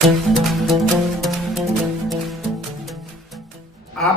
आप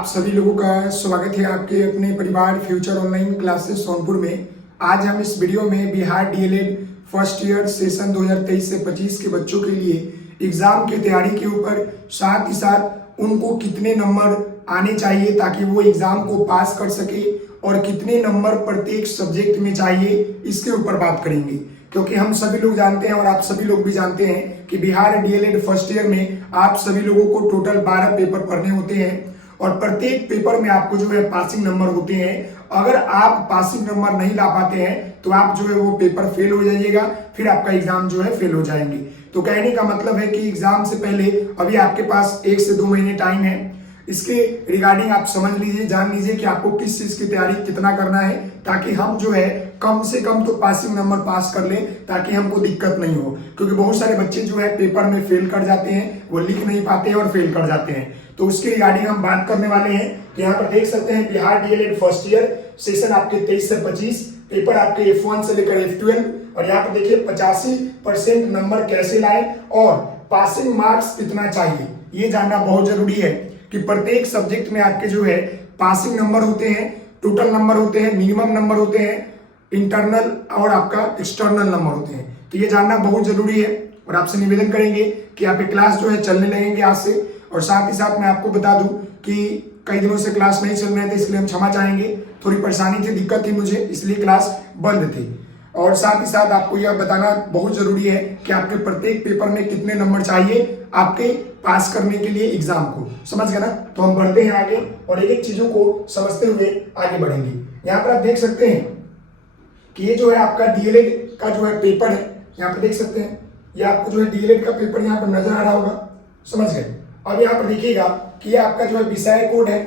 सभी लोगों का स्वागत है आपके अपने परिवार फ्यूचर ऑनलाइन क्लासेस सोनपुर में। आज हम इस वीडियो में Bihar DElEd first year session 2023 से 25 के बच्चों के लिए एग्जाम की तैयारी के ऊपर, साथ ही साथ उनको कितने नंबर आने चाहिए ताकि वो एग्जाम को पास कर सके और कितने नंबर प्रत्येक सब्जेक्ट में चाहिए, इसके ऊपर बात करेंगे। क्योंकि हम सभी लोग जानते हैं और आप सभी लोग भी जानते हैं कि बिहार डीएलएड फर्स्ट ईयर में आप सभी लोगों को टोटल 12 पेपर पढ़ने होते हैं और प्रत्येक पेपर में आपको जो है पासिंग नंबर होते हैं। अगर आप पासिंग नंबर नहीं ला पाते हैं तो आप जो है वो पेपर फेल हो जाइएगा, फिर आपका एग्जाम जो है फेल हो जाएंगे। तो कहने का मतलब है कि एग्जाम से पहले अभी आपके पास 1 से 2 महीने टाइम है। इसके रिगार्डिंग आप समझ लीजिए, जान लीजिए कि आपको किस चीज की तैयारी कितना करना है, ताकि हम जो है कम से कम तो पासिंग नंबर पास कर लें, ताकि हमको दिक्कत नहीं हो। क्योंकि बहुत सारे बच्चे जो है पेपर में फेल कर जाते हैं, वो लिख नहीं पाते हैं और फेल कर जाते हैं। तो उसके रिगार्डिंग हम बात करने वाले हैं। तो यहाँ पर देख सकते हैं Bihar DElEd first year session आपके 23 से 25 पेपर आपके F1 से लेकर F12, और यहाँ पर देखिए 85% नंबर कैसे लाए और पासिंग मार्क्स कितना चाहिए, ये जानना बहुत जरूरी है कि प्रत्येक सब्जेक्ट में आपके जो है पासिंग नंबर होते हैं, टोटल नंबर होते हैं, मिनिमम नंबर होते हैं, इंटरनल और आपका एक्सटर्नल नंबर होते हैं। तो ये जानना बहुत जरूरी है और आपसे निवेदन करेंगे कि आपकी क्लास जो है चलने लगेंगे आज से। और साथ ही साथ मैं आपको बता दूं कि कई दिनों से क्लास नहीं चल रहे थे, इसलिए हम क्षमा चाहेंगे। थोड़ी परेशानी थी, दिक्कत थी मुझे, इसलिए क्लास बंद थी। और साथ ही साथ आपको यह बताना बहुत जरूरी है कि आपके प्रत्येक पेपर में कितने नंबर चाहिए आपके पास करने के लिए एग्जाम को, समझ गए ना। तो हम बढ़ते हैं आगे और एक एक चीजों को समझते हुए आगे बढ़ेंगे। यहाँ पर आप देख सकते हैं कि ये जो है आपका डीएलएड का जो है पेपर है, यहाँ पर देख सकते हैं ये आपको जो है डीएलएड का पेपर यहाँ पर नजर आ रहा होगा, समझ गए। अब यहाँ पर देखिएगा कि ये आपका जो है विषय कोड है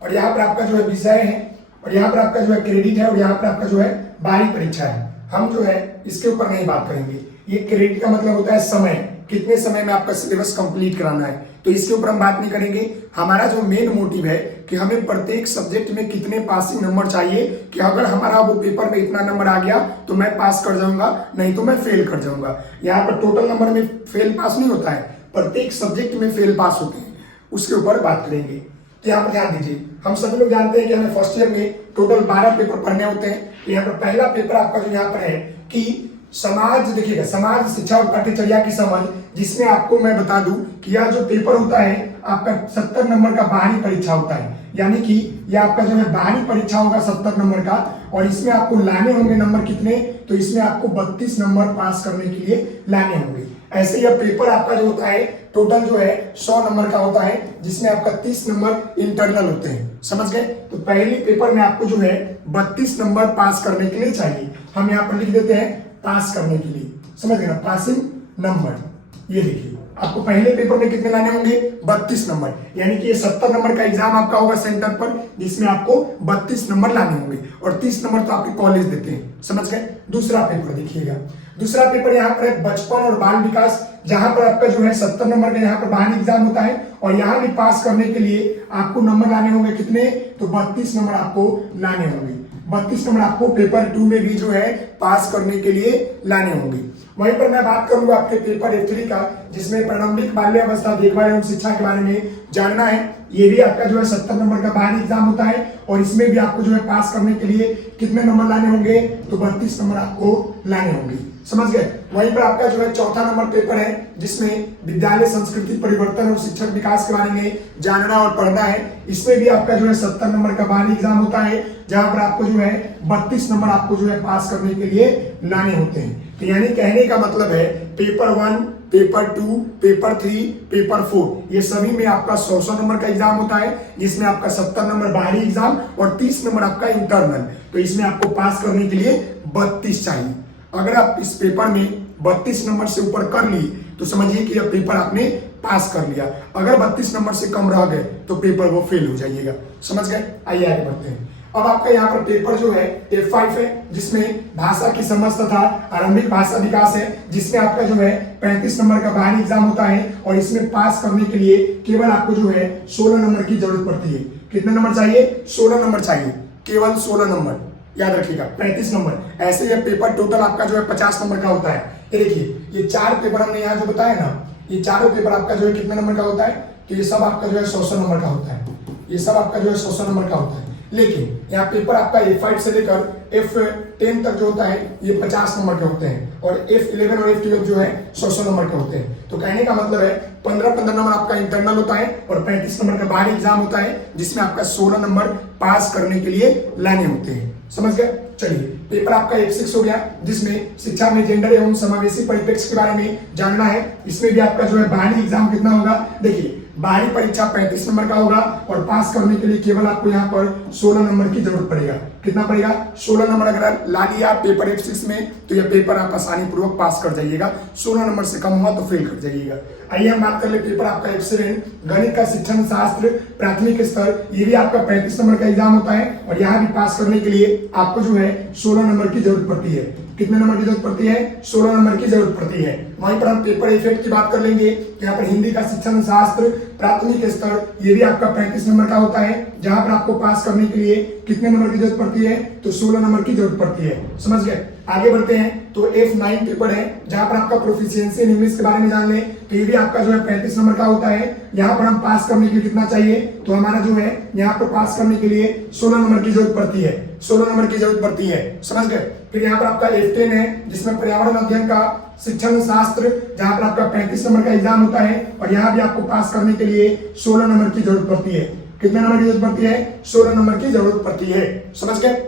और यहाँ पर आपका जो है विषय है और यहाँ पर आपका जो है क्रेडिट है और यहाँ पर आपका जो है बाहरी परीक्षा है। हम जो है इसके ऊपर नहीं बात करेंगे। ये क्रेडिट का मतलब होता है समय, कितने समय में आपका सिलेबस कंप्लीट कराना है, तो इसके ऊपर हम बात नहीं करेंगे। हमारा जो मेन मोटिव है कि हमें प्रत्येक सब्जेक्ट में कितने पासिंग नंबर चाहिए, कि अगर हमारा वो पेपर में इतना नंबर आ गया तो मैं पास कर जाऊंगा, नहीं तो मैं फेल कर जाऊंगा। यहाँ पर टोटल नंबर में फेल पास नहीं होता है, प्रत्येक सब्जेक्ट में फेल पास होते हैं, उसके ऊपर बात करेंगे। तो यहाँ पर ध्यान दीजिए, हम सभी लोग जानते हैं कि हमें फर्स्ट ईयर में टोटल 12 पेपर पढ़ने होते हैं। तो यहाँ पर पहला पेपर आपका जो यहाँ पर है कि समाज, देखिएगा समाज शिक्षा और पाठ्यचर्या की समझ, जिसमें आपको मैं बता दूं कि यह जो पेपर होता है आपका 70 नंबर का बाहरी परीक्षा होता है। यानी कि यह आपका जो है बाहरी परीक्षा होगा 70 नंबर का, और इसमें आपको लाने होंगे नंबर कितने, तो इसमें आपको 32 नंबर पास करने के लिए लाने होंगे। ऐसे यह पेपर आपका जो होता है टोटल जो है 100 नंबर का होता है, जिसमें आपका 30 नंबर इंटरनल होते हैं, समझ गए। तो पहले पेपर में आपको जो है 32 नंबर पास करने के लिए चाहिए। हम यहाँ पर लिख देते हैं पास करने के लिए, समझ गए ना, पासिंग नंबर। ये देखिए आपको पहले पेपर में कितने लाने होंगे, 32 नंबर। यानी कि ये 70 नंबर का एग्जाम आपका होगा सेंटर पर, जिसमें आपको 32 नंबर लाने होंगे और 30 नंबर तो आपके कॉलेज देते हैं, समझ गए। दूसरा पेपर देखिएगा, दूसरा पेपर यहाँ पर है बचपन और बाल विकास, जहां पर आपका जो है 70 नंबर का यहाँ पर बाहरी एग्जाम होता है और यहाँ भी पास करने के लिए आपको नंबर लाने होंगे कितने, तो 32 नंबर आपको लाने होंगे। 32 नंबर आपको पेपर 2 में भी जो है पास करने के लिए लाने होंगे। वहीं पर मैं बात करूंगा आपके पेपर F3 का, जिसमें प्रारंभिक बाल्यावस्था देखभाल एवं शिक्षा के बारे में जानना है। ये भी आपका जो है 70 नंबर का बाहरी एग्जाम होता है और इसमें भी आपको जो है पास करने के लिए कितने नंबर लाने होंगे, तो 32 नंबर आपको लाने होंगे, समझ गए। वहीं पर आपका जो है चौथा नंबर पेपर है, जिसमें विद्यालय संस्कृति परिवर्तन और शिक्षक विकास के बारे में जानना और पढ़ना है। इसमें भी आपका जो है 70 नंबर का बाहरी एग्जाम होता है, जहां पर आपको जो है 32 नंबर आपको जो है पास करने के लिए लाने होते हैं। तो यानी कहने का मतलब है पेपर 1, पेपर 2, पेपर 3, पेपर 4, ये सभी में आपका 100 नंबर का एग्जाम होता है, जिसमें आपका 70 नंबर बाहरी एग्जाम और 30 नंबर आपका इंटरनल। तो इसमें आपको पास करने के लिए 32 चाहिए। अगर आप इस पेपर में 32 नंबर से ऊपर कर लिए तो समझिए कि यह पेपर आपने पास कर लिया। अगर 32 नंबर से कम रह गए तो पेपर वो फेल हो जाइएगा, समझ गए। आइए आगे बढ़ते हैं। अब आपका यहाँ पर पेपर जो है F5 है, जिसमें भाषा की समझ तथा आरंभिक भाषा विकास है, जिसमें आपका जो है 35 नंबर का बाहरी एग्जाम होता है और इसमें पास करने के लिए केवल आपको जो है 16 नंबर की जरूरत पड़ती है। कितने नंबर चाहिए, 16 नंबर चाहिए, केवल 16 नंबर, याद रखिएगा 35 नंबर। ऐसे ये पेपर टोटल आपका जो है 50 नंबर का होता है। ये देखिए ये 4 पेपर हमने यहाँ जो बताया ना, ये चारों पेपर आपका जो है कितने नंबर का होता है, तो ये सब आपका जो है 100 नंबर का होता है, ये सब आपका जो है 100 नंबर का होता है। लेकिन यहाँ पेपर आपका F5 से लेकर F10 तक जो होता है ये 50 नंबर के होते हैं और F11 और F12 जो है 100 नंबर के होते हैं। तो कहने का मतलब है 15-15 नंबर आपका इंटरनल होता है और 35 नंबर का बाहरी एग्जाम होता है, जिसमें आपका 16 नंबर पास करने के लिए लाने होते हैं। समझ गए? चलिए, पेपर आपका F6 हो गया, जिसमें शिक्षा में जेंडर एवं समावेशी परिप्रेक्ष्य के बारे में जानना है। इसमें भी आपका जो है बाहरी एग्जाम कितना होगा, देखिए बाहरी परीक्षा 35 नंबर का होगा और पास करने के लिए केवल आपको यहाँ पर 16 नंबर की जरूरत पड़ेगा। कितना पड़ेगा? 16 नंबर अगर ला लिया आप पेपर F6 में तो यह पेपर आप आसानी पूर्वक पास कर जाइएगा। 16 नंबर से कम हुआ तो फेल कर जाइएगा। आइए हम बात कर ले पेपर आपका F7 गणित का शिक्षण शास्त्र प्राथमिक स्तर, ये भी आपका 35 नंबर का एग्जाम होता है और यहाँ भी पास करने के लिए आपको जो है 16 नंबर की जरूरत पड़ती है। कितने नंबर की जरूरत पड़ती है? 16 नंबर की जरूरत पड़ती है। वहीं पर हम पेपर F8 की बात कर लेंगे। यहाँ पर हिंदी का शिक्षण शास्त्र प्राथमिक स्तर, ये भी आपका 35 नंबर का होता है, जहां पर आपको पास करने के लिए कितने नंबर की जरूरत पड़ती है? तो 16 नंबर की जरूरत पड़ती है। समझ गए? आगे बढ़ते हैं तो F9 पेपर है, जहां पर आपका प्रोफिशिएंसी इन इंग्लिश के बारे में जान ले, तो ये भी आपका जो है 35 नंबर का होता है। यहाँ पर हम पास करने के लिए कितना चाहिए, तो हमारा जो है यहाँ पर पास करने के लिए 16 नंबर की जरूरत पड़ती है, 16 नंबर की जरूरत पड़ती है। समझ गए? फिर यहाँ पर आपका F10 है, जिसमें पर्यावरण अध्ययन का शिक्षण शास्त्र, जहां पर आपका 35 नंबर का एग्जाम होता है और यहाँ भी आपको पास करने के लिए 16 नंबर की जरूरत पड़ती है। कितने नंबर की जरूरत पड़ती है? 16 नंबर की जरूरत पड़ती है। समझ गए?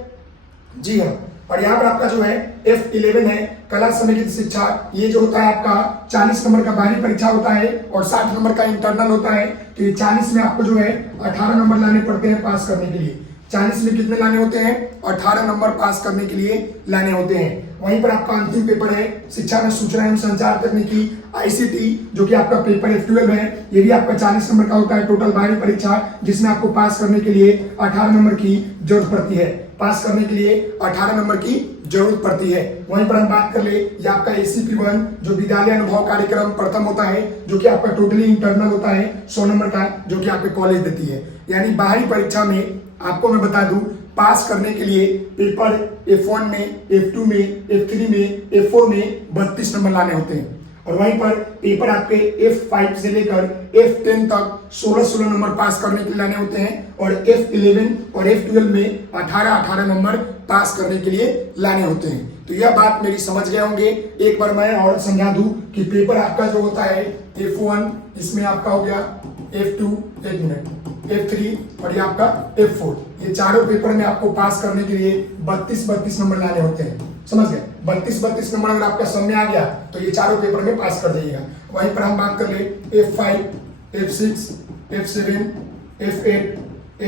जी हाँ। और यहाँ पर आपका जो है F11 है कला समेकित शिक्षा, ये जो होता है आपका 40 नंबर का बाहरी परीक्षा होता है और 60 नंबर का इंटरनल होता है। तो ये 40 में आपको जो है 18 नंबर लाने पड़ते हैं पास करने के लिए। 40 में कितने लाने होते हैं? 18 नंबर पास करने के लिए लाने होते हैं। वहीं पर आपका अंतिम पेपर है शिक्षा में सूचना एवं संचार तकनीकी ICT, जो कि आपका पेपर F12 है। ये भी आपका 40 नंबर का होता है टोटल बाहरी परीक्षा, जिसमें आपको पास करने के लिए 18 नंबर की जरूरत पड़ती है। पास करने के लिए 18 नंबर की जरूरत पड़ती है। वहीं पर हम बात कर ले, ये आपका ACP1 जो विद्यालय अनुभव कार्यक्रम प्रथम होता है, जो कि आपका टोटली इंटरनल होता है 100 नंबर का, जो कि आपके कॉलेज देती है। यानी बाहरी परीक्षा में आपको मैं बता दूं, पास करने के लिए पेपर F1 में, F2 में, F3 में, F4 में 32 नंबर लाने होते हैं और वहीं पर पेपर आपके F5 से लेकर F10 तक 16 नंबर पास करने के लिए लाने होते हैं और F11 और F12 में 18 नंबर पास करने के लिए लाने होते हैं। तो यह बात मेरी समझ गए होंगे। एक बार मैं और समझा दूं कि पेपर आपका जो होता है F1, इसमें आपका हो गया F2, एक मिनट, F3 और ये आपका F4, ये चारों पेपर में आपको पास करने के लिए 32 नंबर लाने होते हैं। समझ गए? 32 नंबर अगर आपका सामने आ गया तो ये चारों पेपर में पास कर जाइएगा। वहीं पर हम बात कर ले F5, F6, F7, F8,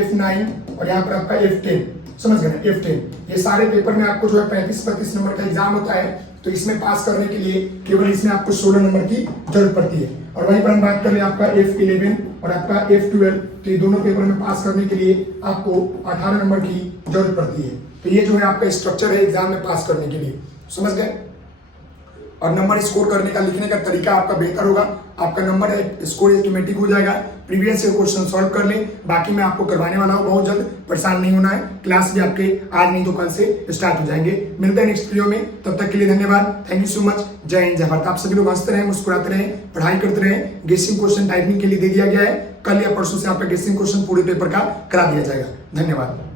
F9 और यहाँ पर आपका F10। समझ गए? F10, ये सारे पेपर में आपको जो है 35 नंबर का एग्जाम होता है। तो इसमें पास करने के लिए केवल इसमें आपको 16 नंबर की जरूरत पड़ती है। और वहीं पर हम बात कर ले आपका F11 और आपका F12, तो ये दोनों पेपर में पास करने के लिए आपको 18 नंबर की जरूरत पड़ती है। तो ये जो है आपका स्ट्रक्चर है एग्जाम में पास करने के लिए। समझ गए? और नंबर स्कोर करने का, लिखने का तरीका आपका बेहतर होगा। आपका नंबर स्कोर ऑटोमेटिक हो जाएगा। प्रीवियस ईयर क्वेश्चन सॉल्व कर ले, बाकी मैं आपको करवाने वाला हूँ बहुत जल्द, परेशान नहीं होना है। क्लास भी आपके आज नहीं तो कल से स्टार्ट हो जाएंगे। मिलते हैं नेक्स्ट वीडियो में, तब तक के लिए धन्यवाद। Thank you so much. जय हिंद, जय भारत। आप सभी लोग हंसते रहें, मुस्कुराते रहें, पढ़ाई करते रहें। गेसिंग क्वेश्चन टाइपिंग के लिए दे दिया गया है, कल या परसों से आपका गेसिंग क्वेश्चन पूरे पेपर का करा दिया जाएगा। धन्यवाद।